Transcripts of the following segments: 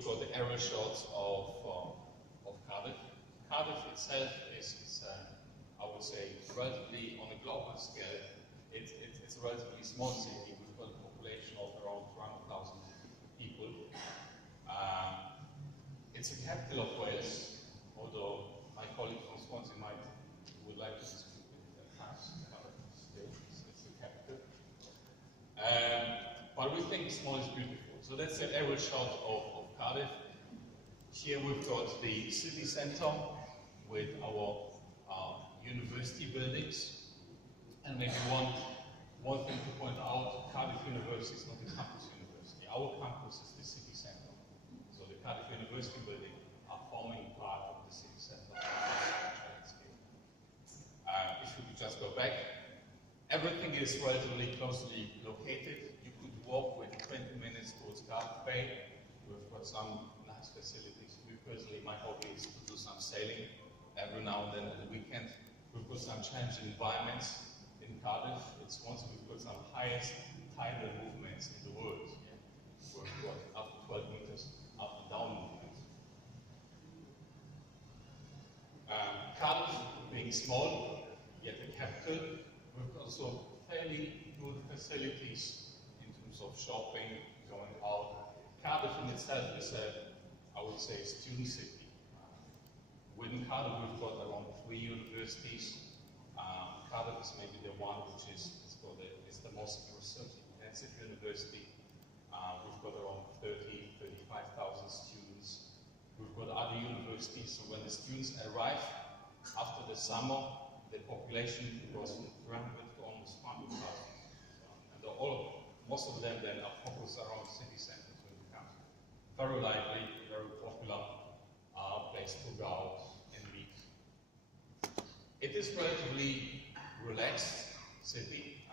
we've got the aerial shots of Cardiff. Cardiff itself is I would say, relatively on a global scale, it's a relatively small city. We've got a population of around 200,000 people. It's the capital of Wales, although my colleague from Swansea would like to dispute with that past, but still, it's the capital. But we think small is beautiful. So that's an aerial shot of Cardiff. Here we've got the city centre with our university buildings. And maybe one thing to point out, Cardiff University is not a campus university. Our campus is the city centre. So the Cardiff University building are forming part of the city centre. If we could just go back, everything is relatively closely located. You could walk with 20 minutes towards Garth Bay. We've got some nice facilities. We personally, my hobby is to do some sailing every now and then at the weekend. We've got some challenging environments in Cardiff. It's once we've got some highest tidal movements in the world. We've got up to 12 meters up and down movement. Cardiff being small, yet the capital, we've got also fairly good facilities in terms of shopping, going out. Cardiff in itself is I would say, a student city. Within Cardiff, we've got around 3 universities. Cardiff is maybe the one which is the most research-intensive university. We've got around 35,000 students. We've got other universities, so when the students arrive after the summer, the population goes from 300 to almost 100,000. And most of them then are focused around city centers when it comes. Very lively, very popular place to go out and meet. It is relatively relaxed city,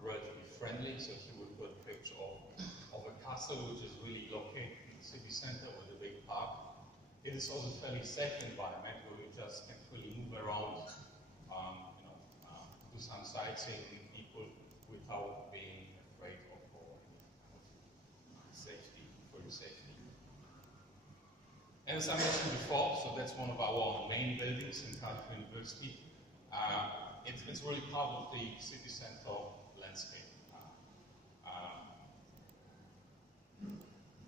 relatively friendly. So here we've got a picture of a castle which is really located in the city center with a big park. It is also a fairly safe environment where we just can really move around, do some sightseeing with people without being afraid of safety, for your safety. And as I mentioned before, so that's one of our main buildings in Cardiff University. It's really part of the city centre landscape.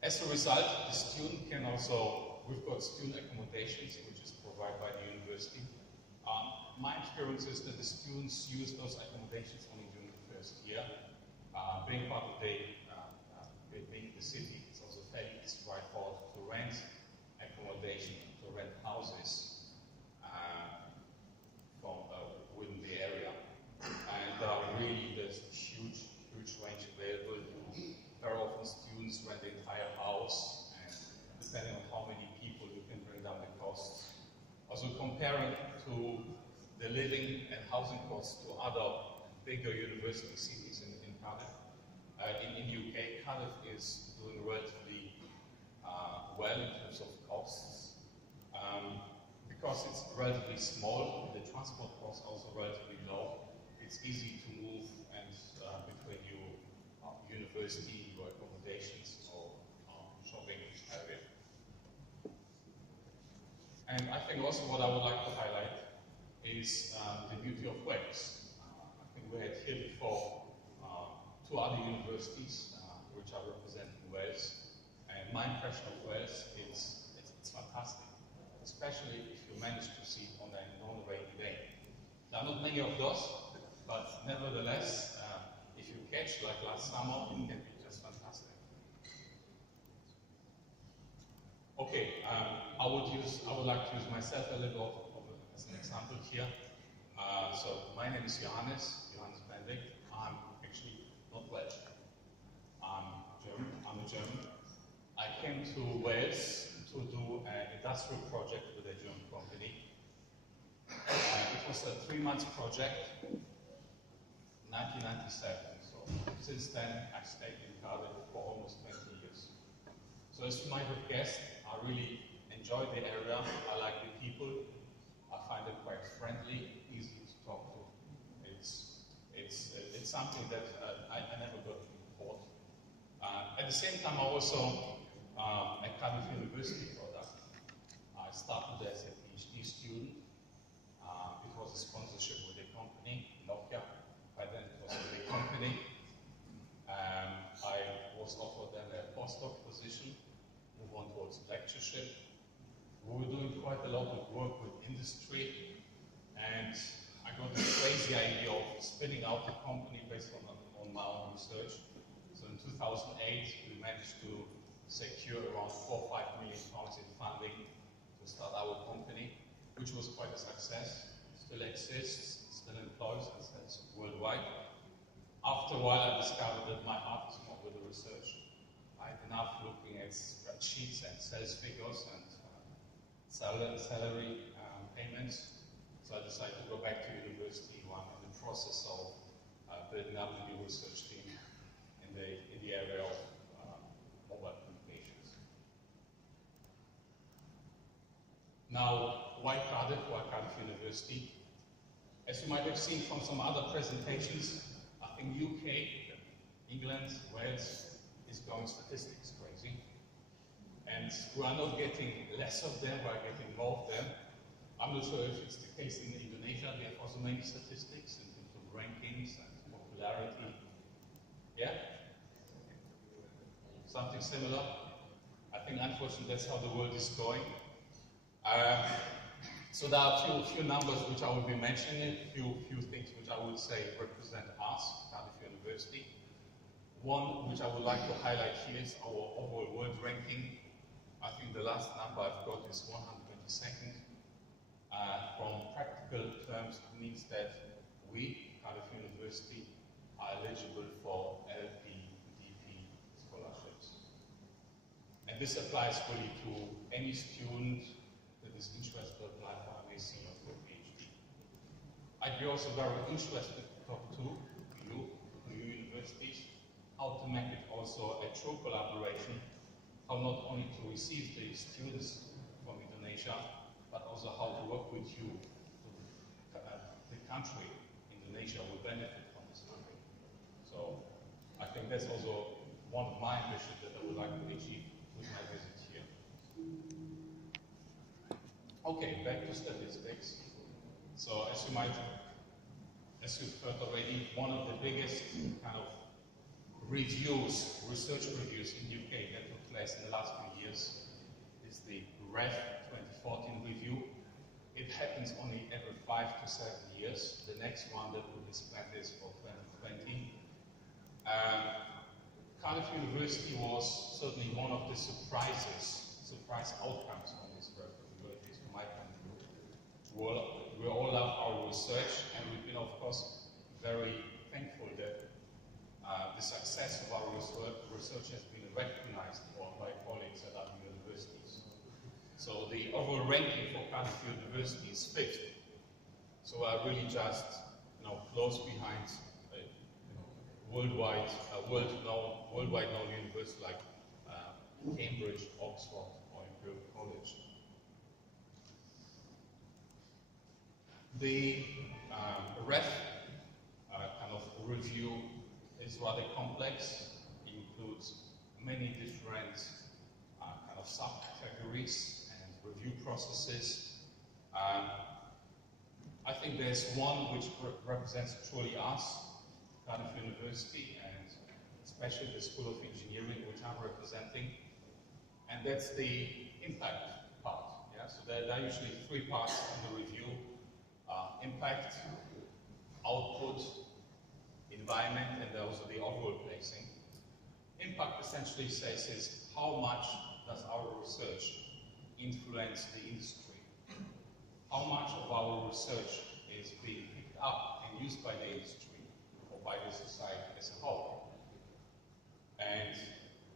As a result, the student can also, we've got student accommodations which is provided by the university. My experience is that the students use those accommodations only during the first year. Being part of being the city, it's also fairly straightforward to rent accommodation, to rent houses from within the area. And really there's a huge range available. Very often students rent the entire house, and depending on how many people, you can bring down the costs. Also comparing to the living and housing costs to other bigger university cities in Cardiff. In UK, Cardiff is doing relatively well in terms of costs. Because it's relatively small, the transport costs are also relatively low. It's easy to move and between your university, your accommodations, or shopping area. And I think also what I would like to highlight is the beauty of Wales. I think we had here before 2 other universities which are representing Wales. And my impression of Wales is it's fantastic, especially if you manage to see it on a non-rainy day. There are not many of those, but nevertheless, if you catch like last summer, it can be just fantastic. Okay, I would like to use myself a little as an example here. So my name is Johannes Benedikt. I'm actually not Welsh. I'm a German. I came to Wales to do an industrial project with a German company. It was a 3-month project, 1997. So since then, I stayed in Cardiff for almost 20 years. So as you might have guessed, I really enjoy the area. I like the people. I find it quite friendly, easy to talk to. It's something that I never got before. At the same time, I also a Cardiff University product. I started as a PhD student. It was a sponsorship with a company, Nokia. By then it was a big company. I was offered then a postdoc position, move on towards lectureship. We were doing quite a lot of work with industry, and I got this crazy idea of spinning out a company based on my own research. So in 2008, we managed to secure around 4 or 5 million pounds in funding to start our company, which was quite a success. Still exists, still employs, and sells worldwide. After a while, I discovered that my heart is not with the research. I had enough looking at spreadsheets and sales figures and salary payments. So I decided to go back to university. I'm in the process of building up a new research team in the area of mobile communications. Now, why Cardiff? Why Cardiff University? As you might have seen from some other presentations, I think UK, England, Wales is going statistics crazy. And we are not getting less of them, we are getting more of them. I'm not sure if it's the case in Indonesia. They have also many statistics in terms of rankings and popularity. Yeah? Something similar. I think unfortunately that's how the world is going. So there are a few numbers which I will be mentioning, a few things which I would say represent us, Cardiff University. One which I would like to highlight here is our overall world ranking. I think the last number I've got is 122nd. From practical terms, it means that we, Cardiff University, are eligible for LPDP scholarships. And this applies really to any student that is interested to apply for MSc or for PhD. I'd be also very interested to talk to you universities, how to make it also a true collaboration, how not only to receive the students from Indonesia, but also how to work with you. The country, Indonesia, will benefit from this funding. So I think that's also one of my ambitions that I would like to achieve with my visit here. Okay, back to statistics. So as you've heard already, one of the biggest kind of research reviews in the UK that took place in the last few years is the REF 2014 review. It happens only every 5 to 7 years. The next one that will be planned is for 2020. Cardiff University was certainly one of the surprise outcomes of this REF review, at least from my point of view. We all love our research, and we've been, of course, very thankful that the success of our research has been recognized by colleagues at other universities. So the overall ranking for Cardiff University is 5th. So we're really just close behind worldwide known universities like Cambridge, Oxford, or Imperial College. The REF kind of review is rather complex. It includes many different kind of subcategories and review processes. I think there's one which represents truly us, Cardiff University, and especially the School of Engineering, which I'm representing, and that's the impact part. Yeah? So there are usually 3 parts in the review: impact, output, environment, and also the overall placing. Impact essentially says is how much does our research influence the industry? How much of our research is being picked up and used by the industry or by the society as a whole? And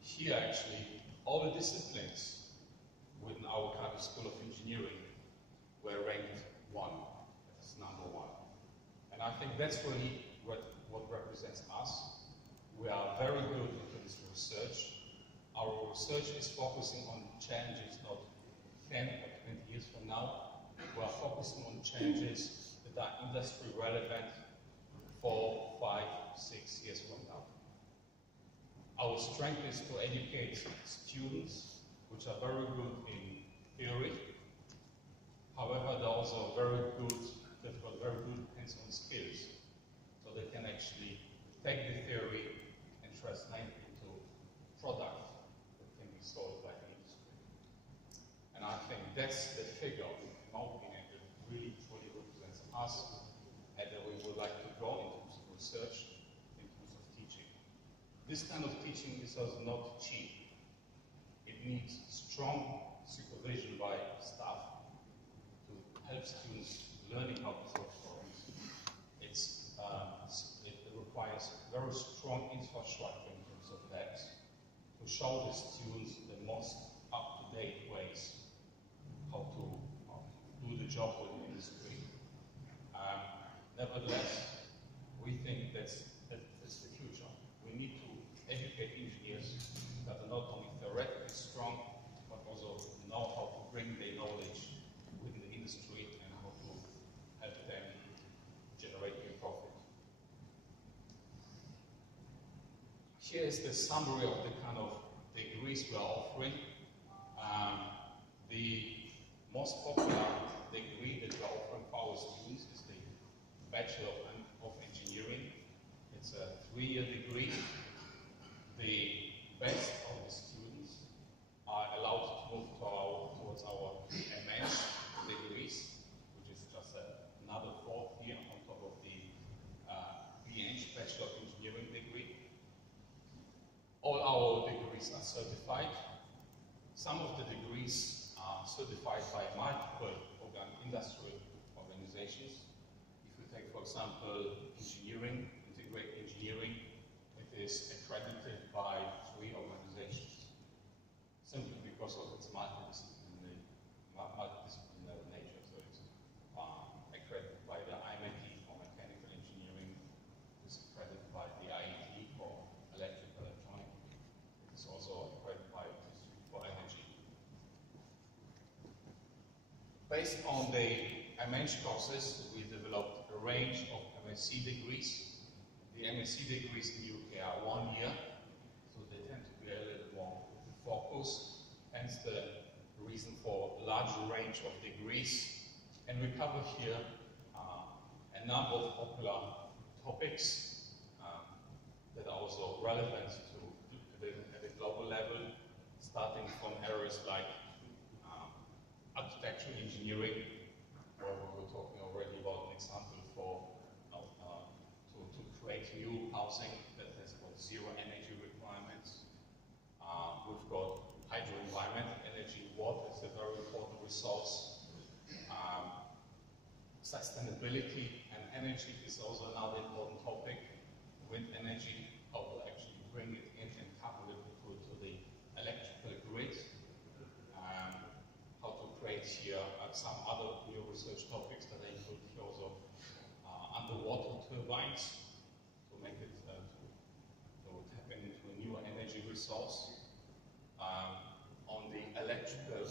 here actually all the disciplines within our Cardiff School of Engineering were ranked 1. That's number 1. And I think that's really what represents us. We are very good into this research. Our research is focusing on challenges not 10 or 20 years from now. We are focusing on challenges that are industry relevant 4, 5, 6 years from now. Our strength is to educate students which are very good in theory. However, they're also they've got very good hands-on skills. So they can actually take the theory and translate it into product that can be sold by the industry. And I think that's the figure, in my opinion, that really truly represents us and that we would like to go in terms of research, in terms of teaching. This kind of teaching is also not cheap. It needs strong supervision by staff to help students learning how to solve problems. It requires very strong infrastructure in terms of labs to show the students the most up-to-date ways how to do the job with the industry. Nevertheless, we think that's the future. We need to educate engineers that are not only theoretically strong, but also know how to bring their knowledge within the industry and how to help them generate new profit. Here is the summary of the kind of degrees we are offering. The most popular degree that we are offering for our students is the Bachelor of Engineering. It's a 3-year degree. The best of the students are allowed to move towards our MH degrees, which is just another 4th year on top of the BEng, Bachelor of Engineering degree. All our degrees are certified. Some of the degrees are certified by multiple industrial organizations. If we take, for example, engineering, integrated engineering, it is accredited by 3 organizations, simply because of its multidisciplinary nature. So it's accredited by the IMIT for mechanical engineering, it's accredited by the IET for electrical electronic, it's also accredited by the Institute for Energy. Based on the MH courses, we developed a range of MSc degrees. The MSc degrees in the UK are 1 year, so they tend to be a little more focused, hence the reason for a larger range of degrees. And we cover here a number of popular topics that are also relevant at the global level, starting from areas like architectural engineering, where we were talking already about an example for to create new housing that has got 0 energy requirements. We've got hydro environmental energy. Water is a very important resource. Sustainability and energy is also another important topic. Wind energy, how to actually bring it in and couple it to the electrical grid. How to create here some other new research topics that I include here also underwater turbines to make it to tap into a new energy resource. On the electrical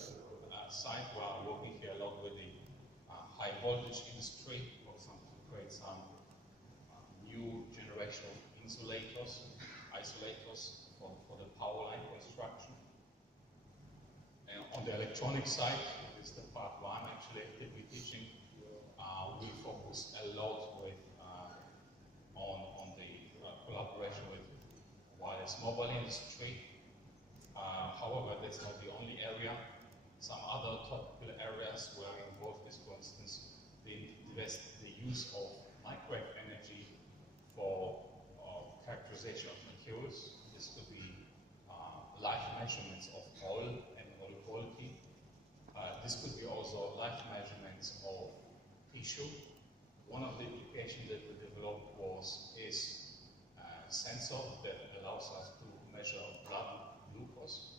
side, we are working here a lot with the high voltage industry, for example, to create some new generation of isolators for the power line construction. And on the electronic side, this is the part 1 actually actively teaching. We focus a lot with on the collaboration with wireless mobile industry. However, that's not the only area. Some other topical areas where we involved is, for instance, the use of microwave energy for characterization of materials. This could be live measurements of oil and oil quality. This could be also live measurements of tissue. One of the applications that we developed is a sensor that allows us to measure blood glucose.